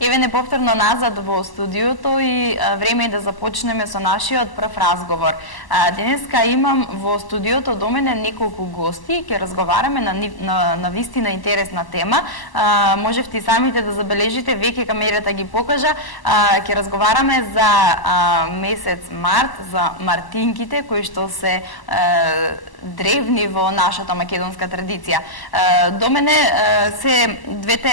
Еве не повторно назад во студиото и време е да започнеме со нашиот прв разговор. Денеска имам во студиото до мене неколку гости, ќе разговараме на вистина интересна тема. Можевте и самите да забележите, веќе камерата ги покажа, ќе разговараме за месец март, за мартинките кои што се древни во нашата македонска традиција. До мене се двете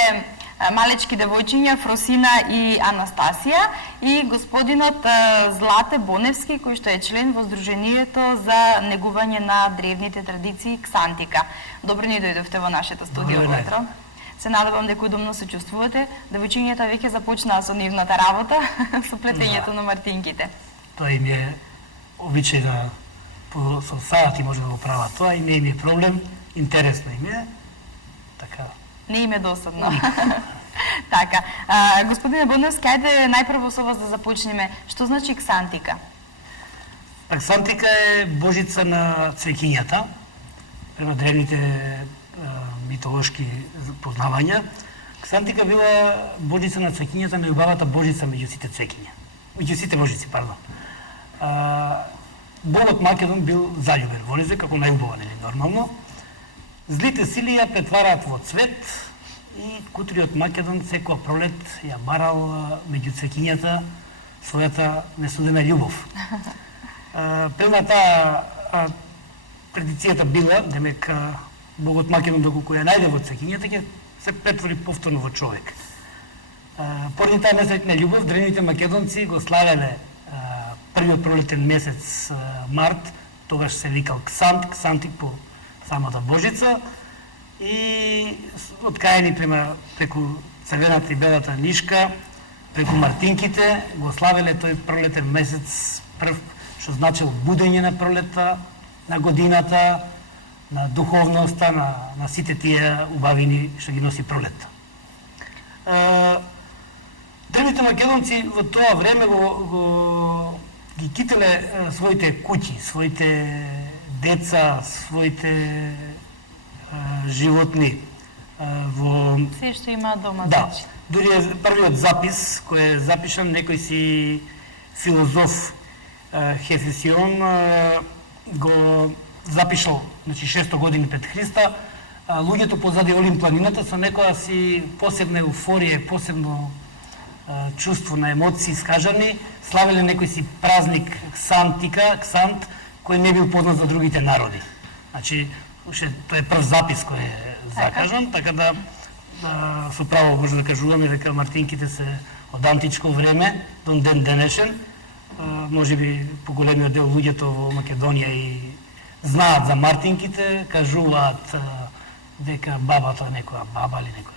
малечки девојчиња Фросина и Анастасија и господинот Злате Боневски, кој што е член во Сдруженијето за негување на древните традиции Ксантика. Добро ни дојдовте во нашето студио утро. Се надевам дека удобно се чувствувате. Девојчињата веќе започнаа со нивната работа со плетењето на мартинките. Тоа им е обичај да со сати може да го прават тоа и не им е проблем, интересно им е. Така. Не им е досадно. Така. Господине Боневски, ајде најпрво со вас да започнеме. Што значи Ксантика? Ксантика е божица на цвеќињата, према древните митолошки познавања. Ксантика била божица на цвеќињата, најубавата божица меѓу сите цвеќиња. Меѓу сите божици, пардон. Богот Македон бил заљубен во неа како најубава, нели, нормално. Злите сили ја претвараат во цвет и кутриот Македон секоја пролет ја барал меѓу цвеќињата својата несудена љубов. Према таа традицијата била, демек Богот Македон доколку ја најде во цвеќињата ќе се претвори повторно во човек. Поради таа несретна љубов, древните македонци го славеле првиот пролетен месец март, тогаш се викал Ксант, Ксантик по самата божица, и откаени преку црвената и белата нишка, преку мартинките, го славеле тој пролетен месец прв, што значил будење на пролета, на годината, на духовноста, на сите тие убавини што ги носи пролета. Древните македонци во тоа време ги кителе своите куќи, своите деца, своите животни во... Се што има дома, да. значи. Дури е првиот запис кој е запишан, некој си филозоф Хефесион го запишал, значи 600 години пред Христа, луѓето позади Олимп планината со некоја си посебна еуфорија, посебно чувство на емоции искажани, славеле некој си празник Ксантика, Ксант, кој не бил познат за другите народи. Значи, тоа е прв запис кој е закажан, така да со право може да кажуваме дека мартинките се од античко време до ден денешен. Може би поголемиот дел луѓето во Македонија и знаат за мартинките, кажуваат дека бабата, некоја баба или некоја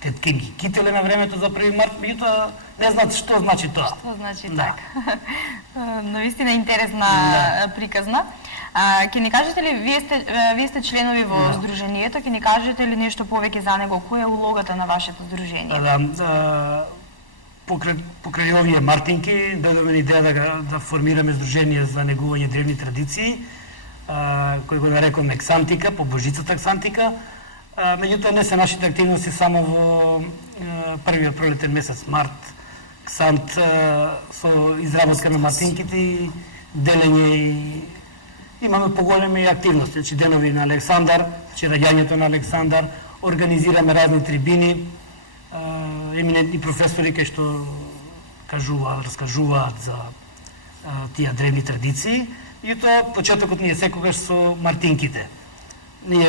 тетке ги кителе на времето за 1 март, меѓутоа не знаат што значи тоа. Што значи така. Навистина интересна приказна. Ќе ни кажете ли, вие сте членови во Сдруженијето, ќе ни кажете ли нешто повеќе за него? Која е улогата на вашето Сдруженије? Покрај овие мартинки, дојдоме на идеја да формираме Сдружение за негување древни традиции, кој го нарекоме Ксантика, по божицата Ксантика. Меѓутоа не се нашите активности само во првиот пролетен месец март. Ксант со изработка на мартинките и делење и имаме поголеми активности, значи денови на Александар, значи раѓањето на Александар, организираме разни трибини, еминентни професори кои што кажуваат, раскажуваат за тие древни традиции, и тоа почетокот ни е секогаш со мартинките. Ние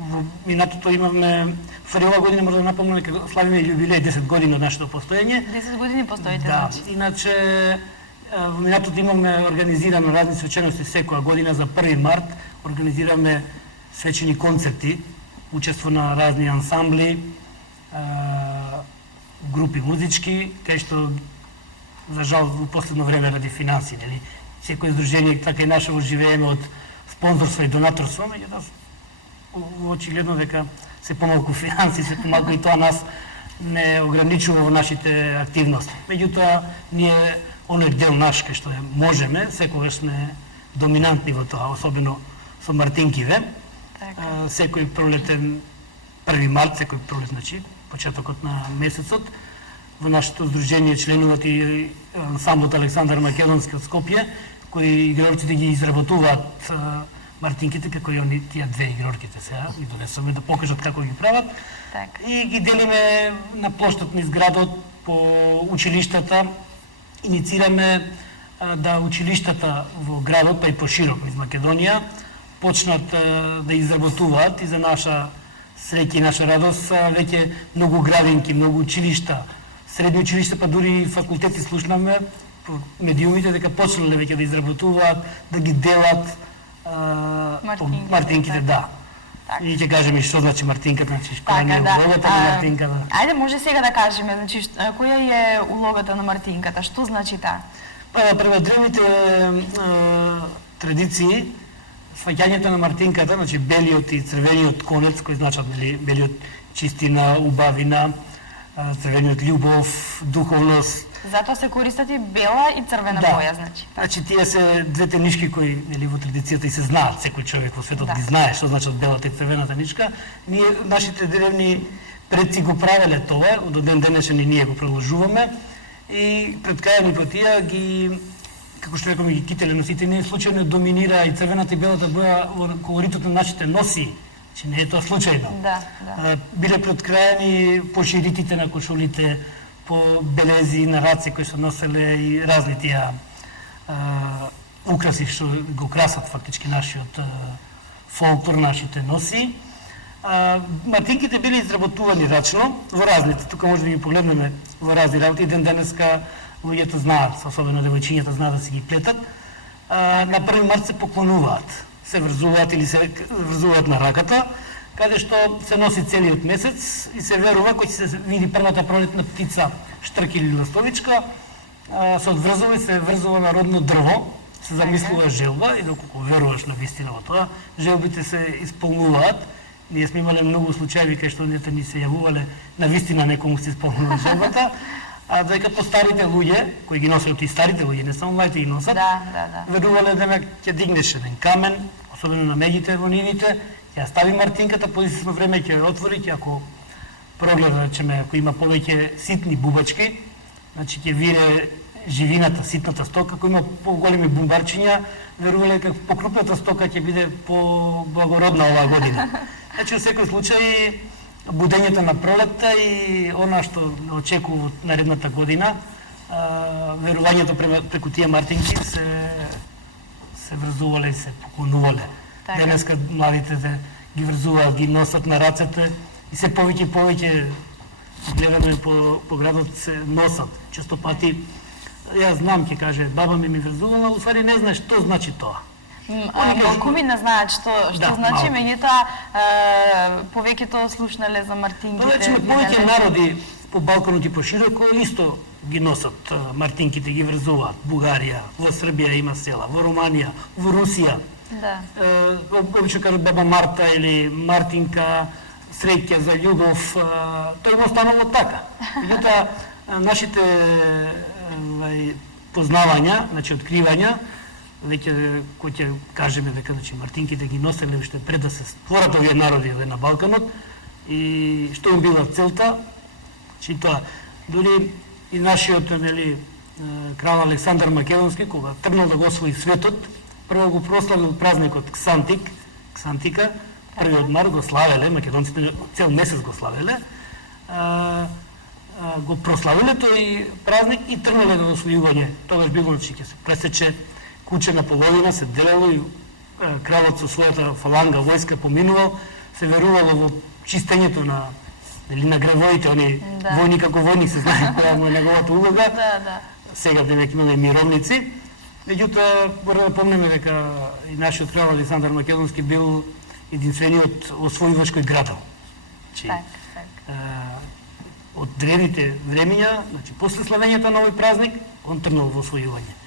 во минатото имавме, фари ова година може да напомнам дека славиме јубилеј 10 години од нашето постоење. 10 години постоите, да, значи. Иначе во минатото имаме организирано разни свечености секоја година за 1 март, организираме свечени концерти, учество на разни ансамбли, групи музички, кај што за жал во последно време ради финанси, нели, секој здружение така и наше живееме од спонзорство и донаторство, меѓутоа очигледно дека се помалку финанси, се помалку и тоа нас не ограничува во нашите активности. Меѓутоа, ние оној дел наш кај што можеме, секогаш сме доминантни во тоа, особено со мартинкиве. Секој пролетен 1 март, секој пролет, значи, почетокот на месецот, во нашето здружение членуват и ансамблот Александар Македонски од Скопје, кои игрорците ги изработуваат мартинките, како и они тие две игрорките сега, и донесоме да покажат како ги прават. Так. И ги делиме на плоштот низ градот, по училиштата. Иницираме да училиштата во градот, па и поширок низ Македонија, почнат да изработуваат и за наша среќа и наша радост, веќе многу градинки, многу училишта, средни училишта, па дури факултети слушнаме по медиумите дека почнале веќе да изработуваат, да ги делат мартинките, да. Так. И ќе кажеме што значи мартинката, значи која Така, е улогата на мартинката. Ајде, може сега да кажеме, значи, која е улогата на мартинката, што значи таа? Прво древните традиции, сваќањето на мартинката, значи белиот и црвениот конец, кои значат белиот чистина, убавина, црвениот љубов, духовност. Затоа се користат и бела и црвена боја, значи. Значи тие се двете нишки кои во традицијата и се знаат, секој човек во светот ги знае што значат белата и црвената нишка. Ние нашите древни предци го правеле тоа, до ден денешен и ние го продолжуваме и пред крај по тие ги, како што рекоме, ги кителе носите, не случајно доминира и црвената и белата боја во колоритот на нашите носи. Значи не е тоа случајно. Да. Биле предкрајани по ширитите на кошулите, по белези на раце кои се носеле и разни тие украси што го красат фактички нашиот фолклор, нашите носи. Мартинките биле изработувани рачно во разните, тука може да ги погледнеме во разни работи. Ден денеска луѓето знаат, особено девојчињата знаат да си ги плетат. На 1 март се поклонуваат, се врзуваат или се врзуваат на раката, каде што се носи целиот месец и се верува, кој се види првата пролетна птица, штрк или ластовичка, се одврзува и се врзува на родно дрво, се замислува желба и доколку веруваш на вистина во тоа, желбите се исполнуваат. Ние сме имале многу случаи кај што дете ни се јавувале на вистина некому се исполнува желбата, а дека по старите луѓе, кои ги носат и старите луѓе, не само младите ги носат, верувале дека ќе дигнеш еден камен, особено на меѓите во нивите, ќе стави мартинката, по известно време ќе ја отвори, ќе ако прогледа, речеме, ако има повеќе ситни бубачки, значи ќе вире живината, ситната стока, ако има поголеми бумбарчиња, верувале дека покрупната стока ќе биде по-благородна оваа година. Значи, во секој случај, будењето на пролетта и она што очекува од наредната година, верувањето преку тие мартинки се врзувале и се поклонувале. Денеска младите ги врзуваат, ги носат на рацете и се повеќе и повеќе гледаме по градот се носат. Често пати, јас знам, ќе каже, баба ми врзувала, усвари не знае што значи тоа. Малку ми не знаат што значи, меѓутоа повеќето слушнале за мартинките. Речеме, повеќе народи по Балканот и пошироко исто ги носат мартинките, ги врзуваат. Бугарија, во Србија има села, во Руманија, во Русија. Да. Обично кажат баба Марта или Мартинка, среќа за љубов, тој му останало така. Меѓутоа, нашите познавања, значи откривања, веќе кој ќе кажеме дека значи мартинките ги носеле уште пред да се створат овие народи на Балканот и што им била целта, значи тоа дури и нашиот крал Александар Македонски кога тргнал да го освои светот, прво го прославил празникот Ксантика, 1 март го славеле, македонците цел месец го славеле, го прославиле тој празник и тргнале до освојување. Тогаш било че ќе се пресече куче на половина, се делело и кралот со својата фаланга, војска поминувал, се верувало во чистењето на гревоите, они војни како војник се знае која му е неговата улога. Сега веќе имаме мировници. Меѓутоа, мора да помнеме дека и нашиот крал Александар Македонски бил единствениот освојувач кој градал. Од древните времења, значи после славењето на овој празник, он тргнал во освојување.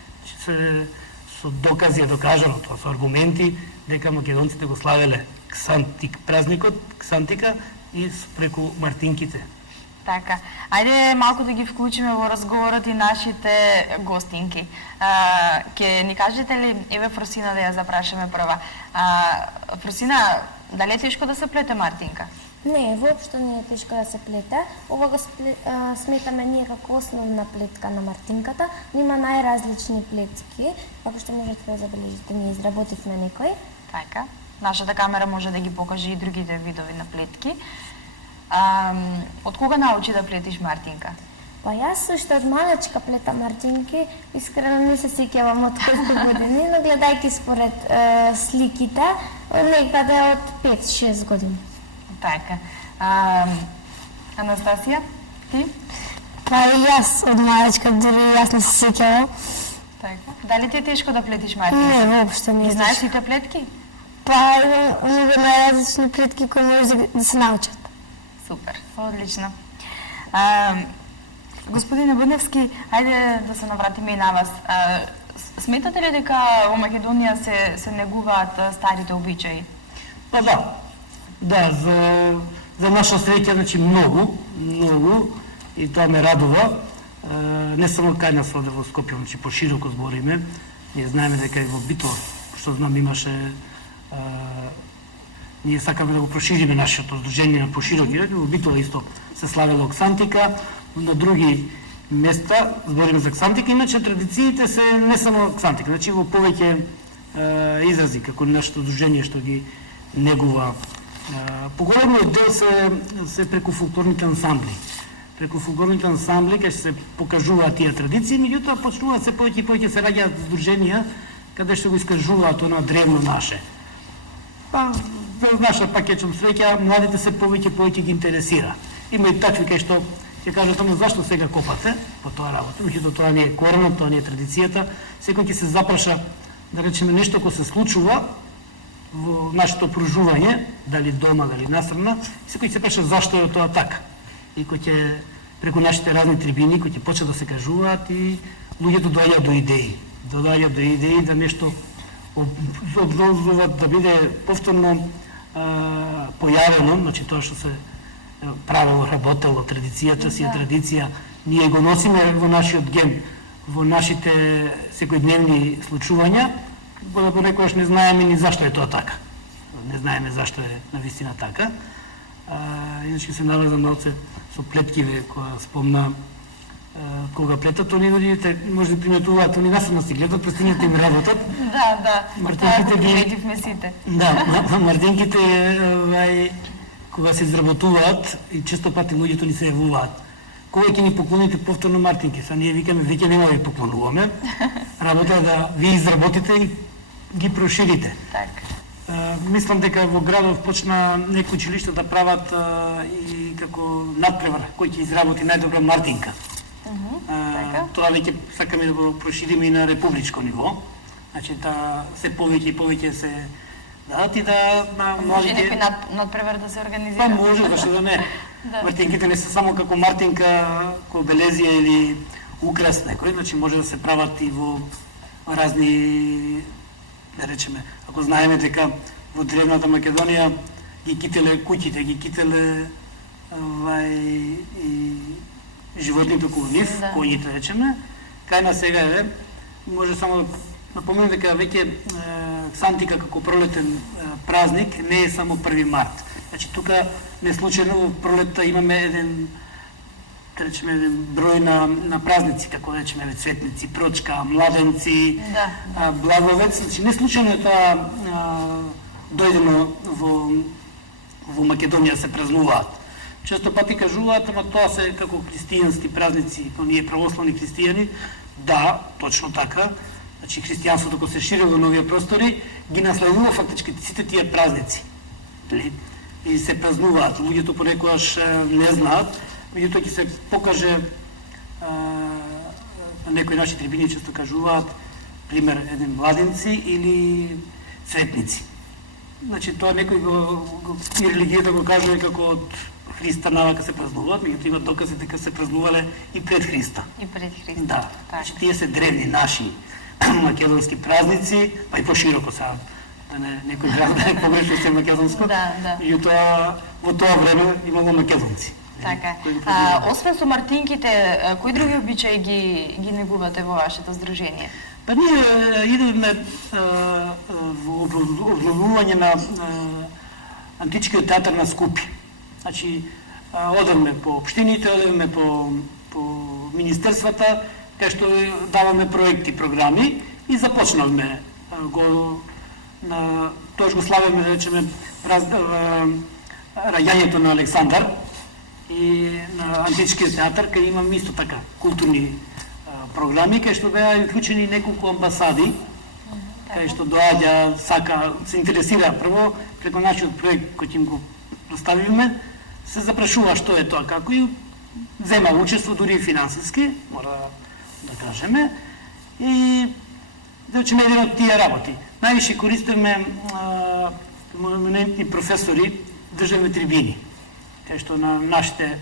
Со докази е докажано тоа, со аргументи, дека македонците го славеле Ксантик празникот, Ксантика, и преку мартинките. Така. Ајде малку да ги вклучиме во разговорот и нашите гостинки. Ке ни кажете ли, еве Фросина да ја запрашаме прва. Фросина, дали е тешко да се плете мартинка? Не, воопшто не е тешко да се плете. Ова го сметаме ние како основна плетка на Мартинката, но има најразлични плетки, како што можете да забележите, ние изработивме некои. Така. Нашата камера може да ги покаже и другите видови на плетки. Од кога научи да плетиш Мартинка? Па јас уште од малечка плета Мартинки, искрено не се сеќавам од колку години, но гледајќи според сликите, некаде од 5-6 години. Така. Анастасија, ти? Па и јас од малечка, дури јас не се сеќавам. Така. Дали ти е тешко да плетиш Мартинка? Не, воопшто не. И знаеш сите плетки? Па има многу најразлични плетки кои може да се научат. Супер, одлично. Господине Будневски, ајде да се навратиме и на вас. Сметате ли дека во Македонија се негуваат старите обичаи? Па да, за наша среќа, значи многу, и тоа ме радува. Не само кај нас овде во Скопје, значи пошироко збориме. Ние знаеме дека и во Битола, што знам, имаше ние сакаме да го прошириме нашето здружение на пошироки. Во Битола исто се славела Оксантика, на други места збориме за Оксантика, иначе традициите се не само Оксантика, значи во повеќе изрази како нашето здружение што ги негува. Поголемиот дел се преку фолклорните ансамбли. Преку фолклорните ансамбли кај се покажуваат тие традиции, меѓутоа почнуваат се повеќе и повеќе се раѓаат здруженија каде што го искажуваат она древно наше. Па, во наша пакетчом среќа, младите се повеќе ги интересира. Има и такви кај што ќе кажат, ама зашто сега копате по тоа работа? Меѓутоа тоа не е коренот, тоа не е традицијата. Секој ќе се запраша, да речеме, нешто кој се случува во нашето окружување, дали дома, дали настрана, секој ќе се праша зашто е тоа така. И кој ќе преку нашите разни трибини, кој ќе почне да се кажуваат и луѓето доаѓаат до идеи. Доаѓаат до идеи да нешто обврзуваат да биде повторно појавено, значи тоа што се правило, работело, традицијата си е традиција, ние го носиме во нашиот ген, во нашите секојдневни случувања, да некојаш не знаеме ни зашто е тоа така. Не знаеме зашто е навистина така. Иначе се наврзам малце со плеткиве, која спомна кога плетат, они луѓето може да приметуваат, они насамна си гледат, престињата им работат. Да, Мартинките ги приметивме сите. Да, мартинките кога се изработуваат и често пати луѓето ни се јавуваат. Кога ќе ни поклоните повторно мартинки? Са ние викаме, веќе нема да ви поклонуваме. Работа е да ви изработите и ги проширите. Така. Мислам дека во градов почна некои училишта да прават и како надпревар кој ќе изработи најдобра мартинка. Тоа веќе сакаме да го прошириме и на републичко ниво. Значи да се повеќе и повеќе се дадат и да на Може младите... некој надпревар да се организира? Па може, зашто да не. Мартинките не се само како мартинка, кој белезија или украс некој, значи може да се прават и во разни, да речеме, ако знаеме дека во древната Македонија ги кителе куќите, ги кителе и животните околу нив, коњите речеме, кај нас сега е, може само да напоменам дека веќе Сантика како пролетен празник не е само 1 март. Значи тука не случајно во пролетта имаме еден, да речеме, еден број на празници, како да речеме цветници, прочка, младенци, благовец. Значи не случајно е тоа дојдено во Македонија се празнуваат. Често пати кажуваат, ама тоа се како христијански празници, како ние православни христијани. Да, точно така. Значи христијанството кога се ширило во новија простори, ги наследува фактички сите тие празници. И се празнуваат. Луѓето понекогаш не знаат, меѓутоа ќе се покаже на некои наши трибини често кажуваат, пример, еден младенци или цветници. Значи тоа некој и религијата го кажува како од Христа навака се празнуваат, меѓутоа има докази дека се празнувале и пред Христа. И пред Христа. Да. Значи тие се древни наши македонски празници, па и пошироко сега, да некој град да не погреши се македонско. И во тоа време имало македонци. Така. Освен со мартинките, кои други обичаи ги негувате во вашето здружение? Па ние идеме во обновување на античкиот театар на Скупи. Значи, одевме по општините, одевме по министерствата, кај што даваме проекти, програми и започнавме тоаш го славиме, да речеме, раѓањето на Александар и на Античкиот театар, кај имаме исто така културни програми, кај што беа уклучени неколку амбасади, кај што доаѓа, сака, се интересира прво преку нашиот проект кој им го поставиме, се запрашува што е тоа, како и зема учество, дури и финансиски, мора да кажеме, и да речеме еден од тие работи. Највише користиме еминентни професори, државни трибини, кај што на нашите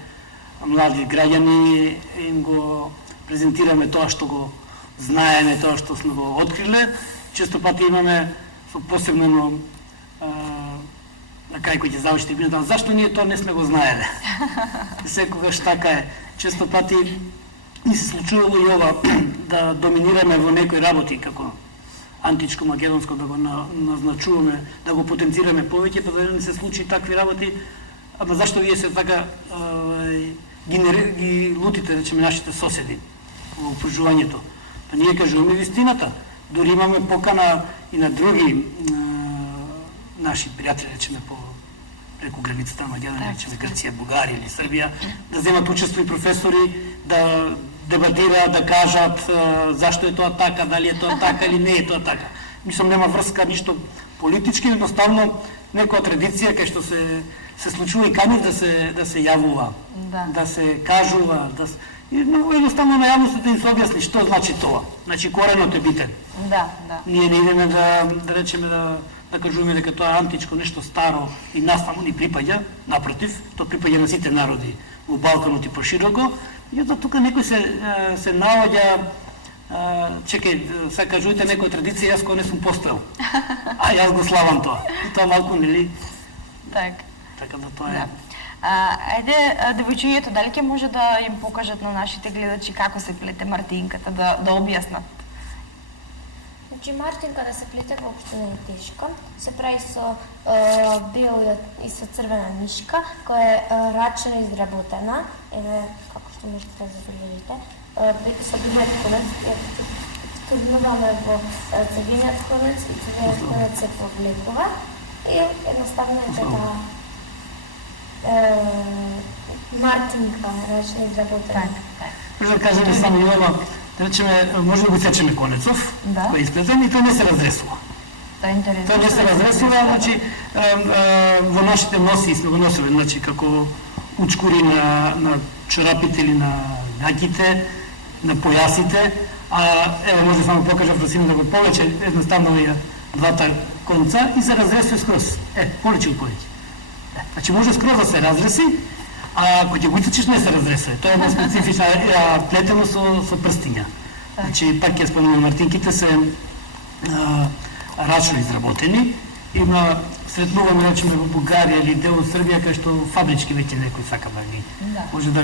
млади граѓани им го презентираме тоа што го знаеме, тоа што сме го откриле. Често пати имаме со посебно на кај кој ќе заврши трибината, зашто ние тоа не сме го знаеле? Секогаш така е. Често пати ни се случувало и ова да доминираме во некои работи како античко македонско, да го назначуваме, да го потенцираме повеќе, па да не се случи такви работи. Ама зашто вие се така ги лутите, речеме, нашите соседи во окружувањето? Па ние кажуваме вистината. Дори имаме покана и на други наши пријатели, речеме, преку границата на Македонија, речеме Грција, Бугарија или Србија, да земат учество и професори, да дебатираат, да кажат зашто е тоа така, дали е тоа така или не е тоа така. Мислам, нема врска ништо политички, едноставно некоја традиција кај што се случува и кај да се јавува, да се кажува, и едноставно на јавността да им се објасни што значи тоа. Значи коренот е битен. Да. Ние не идеме да речеме да кажуваме дека тоа е античко, нешто старо и нас само ни припаѓа, напротив, тоа припаѓа на сите народи во Балканот и пошироко. И тука некој се наоѓа, чекај, сега кажувате некоја традиција, јас кој не сум постоел. А јас го славам тоа. И тоа малку, нели? Така да тоа е. Ајде, девојчињето, дали ќе може да им покажат на нашите гледачи како се плете мартинката, да објаснат? Значи, мартинката се плете воопшто не е тешка. Се прави со бел и со црвена нишка, која е рачно изработена. Еве, како што можете да забележите. Со бигмет конец, вкрнуваме во црвениот конец и црвениот конец се повлекува. И едноставно е така мартинка, рачно изработена. Може да кажеме само и ова, да речеме, може да го сечеме конецов, кој е исплетен и тоа не се разресува. Тоа не се разресува, значи во нашите носи сме го носили, значи како учкури на чорапите или на гаќите, на појасите, ево може само покажав да сина да го повеќе, едноставно ја двата конца и се разресува скроз. Повеќе. Значи може скроз да се разреси, а кога го исечеш не се разресува. Тоа е една специфична плетено со прстиња. Значи, пак ќе спомнувам, мартинките се рачно изработени. Има сретнуваме, речеме, во Бугарија или дел од Србија, кај што фабрички веќе некој сака да ги, може да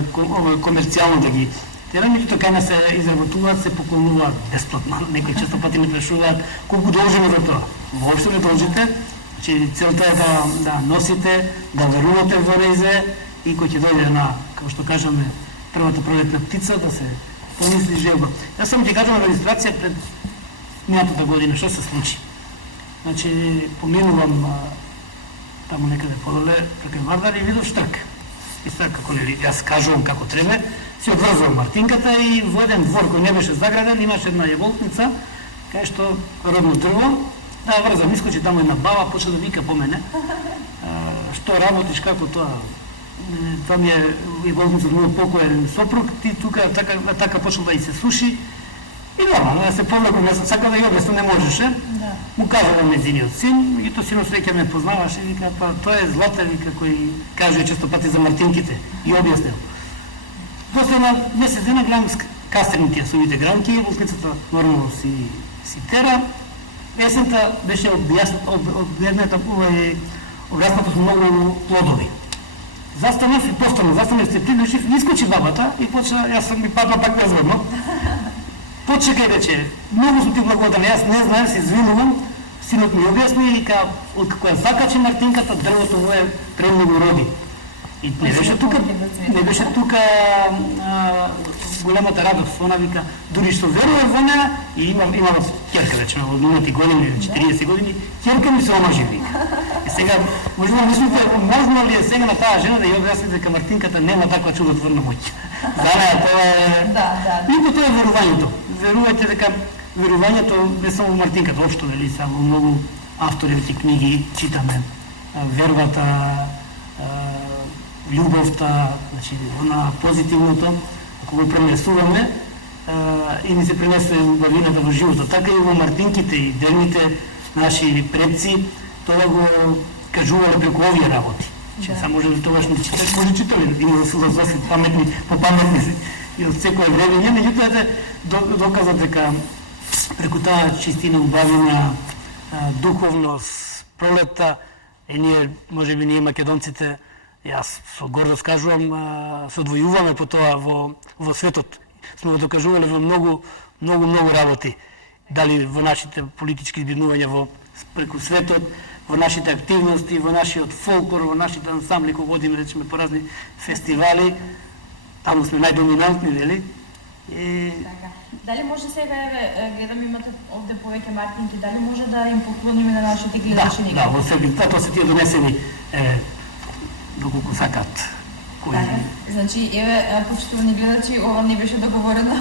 комерцијално да ги тера, меѓутоа кај нас се изработуваат, се поклонуваат бесплатно. Некои често пати ме прашуваат колку должиме за тоа. Воопшто не должите. Значи, целта е да носите, да верувате во резе и кој ќе дојде на, како што кажаме, првата пролетна птица, да се помисли желба. Јас само ќе кажам на регистрација пред минатата година, што се случи. Значи, поминувам таму некаде подоле, преку Вардар и видов штрк. И сега, како нели, јас кажувам како треба, си одврзувам мартинката и во еден двор кој не беше заграден, имаше една јаволтница, кај што родно дрво, да врзам, искочи таму една баба, почна да вика по мене. Што работиш, како тоа? Тоа ми е јаволтница многу покоен сопруг, ти тука така почна да и се суши. И нормално, да се повлекам, јас сака да ја објаснам, не можеше. Му кажа на мезиниот син, и тоа синот среќа ме познаваше, и вика, па тоа е Злата, вика, кој кажува често пати за мартинките, и објаснил. После на месец дена гледам кастерните сувите гранки, јаволтницата нормално си тера. Есента беше објаснато со многу плодови. Застанав и повторно, застанав се приближив, искочи бабата и почна, јас сам ми падна пак незгодно. Почекај рече, многу сум ти благодарен, јас не знаем, се извинувам, синот ми објасни и вика, од како ја закачи мартинката, дрвото во е премногу роди. И не беше тука големата радост, она вика, дури што верува во неа, и имала ќерка вече, во минати години, 40 години, ќерка ми се омажи, вика. И сега, можда мислите, можно ли е сега на таа жена да ја објасни дека Мартинката нема таква чудотворна моќ? За неа тоа е... Нито тоа е верувањето. Верувајте дека верувањето не само Мартинката, општо, нели, само многу автори од тие книги читаме. Вербата, љубовта, значи, она позитивното, ако го пренесуваме и ни се пренесува убавината во животот. Така и во Мартинките и древните наши предци, тоа го кажувале преку овие работи. Че само може да тогаш не читаш, може читали, има филозофи паметни, попаметни и од секое време, меѓутоа доказа дека преку таа чистина, убавина, духовност, пролетта, ние, можеби ние македонците, јас со гордост кажувам, се одвојуваме по тоа во светот. Сме го докажувале во многу работи. Дали во нашите политички избирнувања преку светот, во нашите активности, во нашиот фолклор, во нашите ансамбли, кои водиме, речеме, по разни фестивали. Таму сме најдоминантни, нели? Така. Дали може сега, гледам, имате овде повеќе Мартинки, дали може да им поклониме на нашите гледачи? Да, во себе, тоа се тие донесени доколку сакат. Така, значи, еве, почитувани гледачи, ова не беше договорено.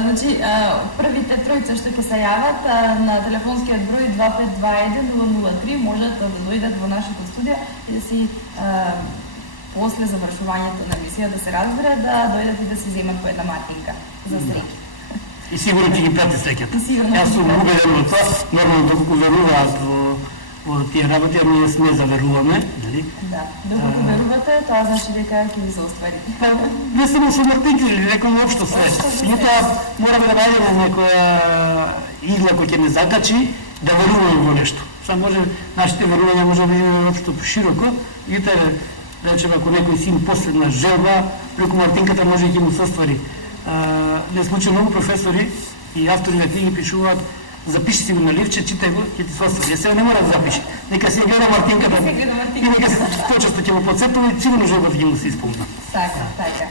Значи, првите тројца што ќе се јават на телефонскиот број 2521 003 можат да дојдат во нашето студио и да си после завршувањето на емисија да се разбере, да дојдат и да си земат по една Мартинка за среќа. И сигурно ќе ги прати среќата. Јас сум убеден во тоа, нормално доколку веруваат во тие работи, а ние не заверуваме, нели? Да, доколку верувате, тоа значи дека ќе ви се оствари. Не само со Мартинки, или некој општо све. Меѓутоа мораме да најдеме некоја игла која ќе не закачи да веруваме во нешто. Само може нашите верувања може да бидат општо широко, меѓутоа речеме, ако некој син последна желба, преку Мартинката може да му се оствари. Не случај многу професори и автори на книги пишуваат, запиши си го на ливче, читай го, ќе ти се оствари. Сега не мора да запише. Нека се гледа Мартинката и нека се почесто ќе му подсетува и сигурно желбата ќе му се исполна. Така.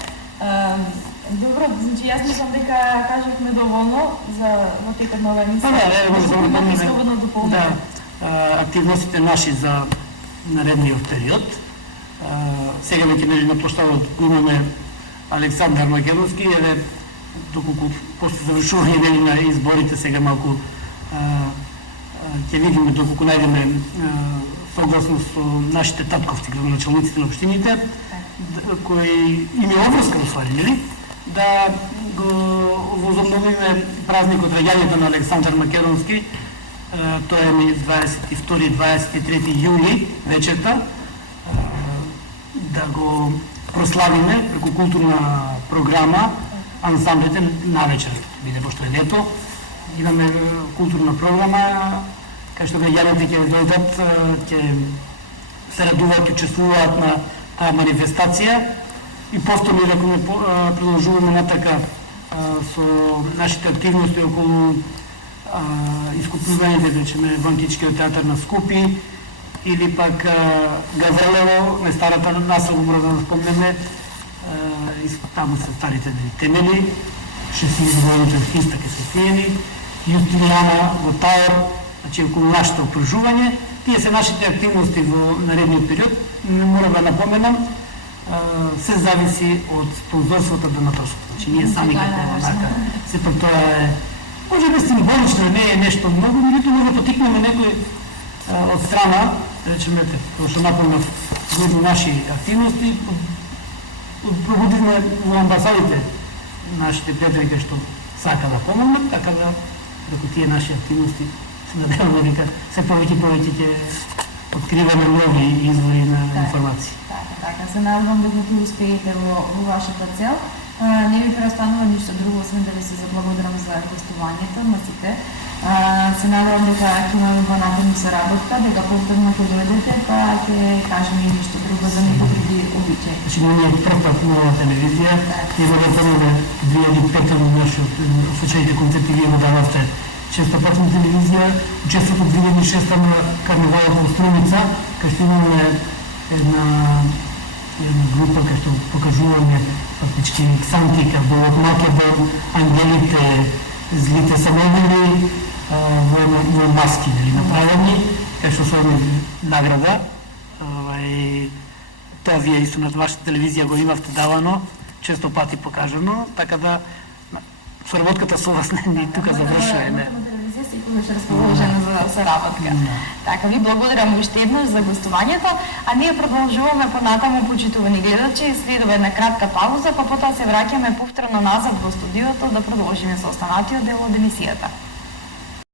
Добро, значи јас мислам дека кажавме доволно за во текот на оваа емисија. Може да допомнеме активностите наши за наредниот период. Сега веќе на площадот имаме Александар Македонски, доколку после завршување на изборите сега малку ќе видиме доколку најдеме согласно со нашите татковци, градоначалниците на општините, кои име обврска усвари, нели? Да го возобновиме празникот раѓањето на Александар Македонски, тоа е 22-23 јули вечерта, да го прославиме преку културна програма, ансамблите навечер, биде пошто е лето. Имаме културна програма, кај што граѓаните ќе дојдат, ќе се радуваат, учествуваат на таа манифестација и повторно да продолжуваме натака со нашите активности околу искупувањето, речеме, во Античкиот театар на Скупи, или пак Гаврелево, на старата насел, мора да спомнеме, таму се старите темели, 60 годините хиста ке се тиени, Јустинијана во Таор, значи околу нашето окружување. Тие се нашите активности во наредниот период. Не мора да напоменам, се зависи од спонзорството донаторството. Значи ние сами како онака, сепак тоа е, може би символично, не е нешто многу, меѓутоа може да потикнеме некој од страна, речеме, како што напомнав, годни наши активности, пробудивме во амбасадите нашите пријатели кои што сака да помогнат, така да преку тие наши активности се надеваме дека се повеќе ќе откриваме нови извори на информации. Така, се надевам дека ќе успеете во вашата цел. Не ви преостанува ништо друго, освен да ви се заблагодарам за гостувањето, маците. Се надевам дека ќе имаме понатаму соработка, дека повторно ќе дојдете, па ќе кажеме и ништо друго за некои други обичаи. Значи, ние првпат нова телевизија, имаме помале 2005 во нашиот случаите концерти, вие му дававте честопатна телевизија, учеството 2006 на карнавалот во Струмица, кај што имаме класички Ксантика, Белот Македон, Ангелите, Злите самовели во маски направени, кај што се награда. Тоа вие исто на вашата телевизија го имавте давано, често пати покажано, така да соработката со вас не тука завршува. Телевизија секогаш расположена за соработка. Така, ви благодарам уште еднаш за гостувањето, а ние продолжуваме понатаму, почитувани гледачи, следува една кратка пауза, па потоа се враќаме повторно назад во студиото да продолжиме со останатиот дел од емисијата.